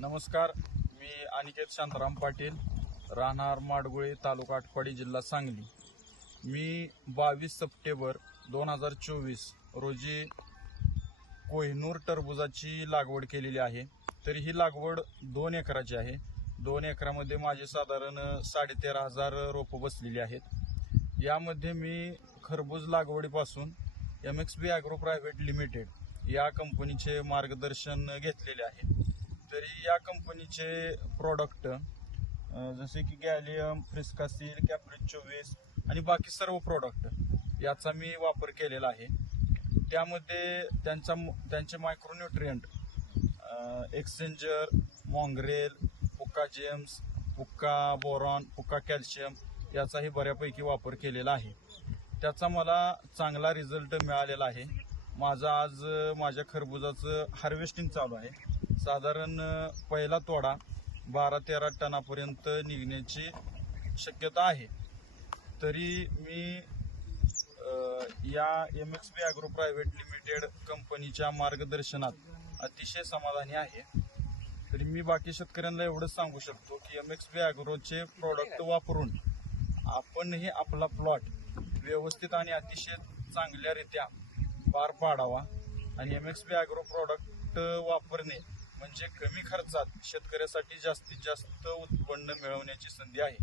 नमस्कार, मी अनिकेत शांताराम पाटील, राहणार माडगुळे, तालुका आटपाडी, जिल्हा सांगली। मी 22 सप्टेंबर 2024 रोजी कोहिनूर टरबुजाची लागवड केलेली आहे। तरी ही लागवड 2 एकराची आहे। 2 एकरामध्ये माझे साधारण 13,500 रोपं बसलेली आहेत। यामध्ये मी खरबूज लागवडीपासून MXB ॲग्रो प्रायव्हेट लिमिटेड या कंपनीचे मार्गदर्शन घेतलेले आहे। तरी या कंपनीचे प्रोडक्ट जसे की गॅलियम, फ्रिस्कासील, कॅप्रिट 24 आणि बाकी सर्व प्रोडक्ट याचा मी वापर केलेला आहे। त्यामध्ये त्यांचे मायक्रोन्यूट्रिएंट एक्सचेंजर, मॉंग्रेल, पुक्का जेम्स, पुक्का बोरॉन, पुक्का कॅल्शियम याचाही बऱ्यापैकी वापर केलेला आहे। त्याचा मला चांगला रिझल्ट मिळालेला आहे। माझ्या खरबुजाचं हार्वेस्टिंग चालू आहे। साधारण पहिला तोडा 12-13 टनापर्यंत निघण्याची शक्यता आहे। तरी मी या MXB ॲग्रो प्रायव्हेट लिमिटेड कंपनीच्या मार्गदर्शनात अतिशय समाधानी आहे। तरी मी बाकी शेतकऱ्यांना एवढंच सांगू शकतो की MXB ॲग्रोचे प्रोडक्ट वापरून आपणही आपला प्लॉट व्यवस्थित आणि अतिशय चांगल्यारीत्या पार पाडावा आणि MXB ॲग्रो प्रोडक्ट वापरणे म्हणजे कमी खर्चात शेतकऱ्यासाठी जास्तीत जास्त उत्पन्न मिळवण्याची संधी आहे।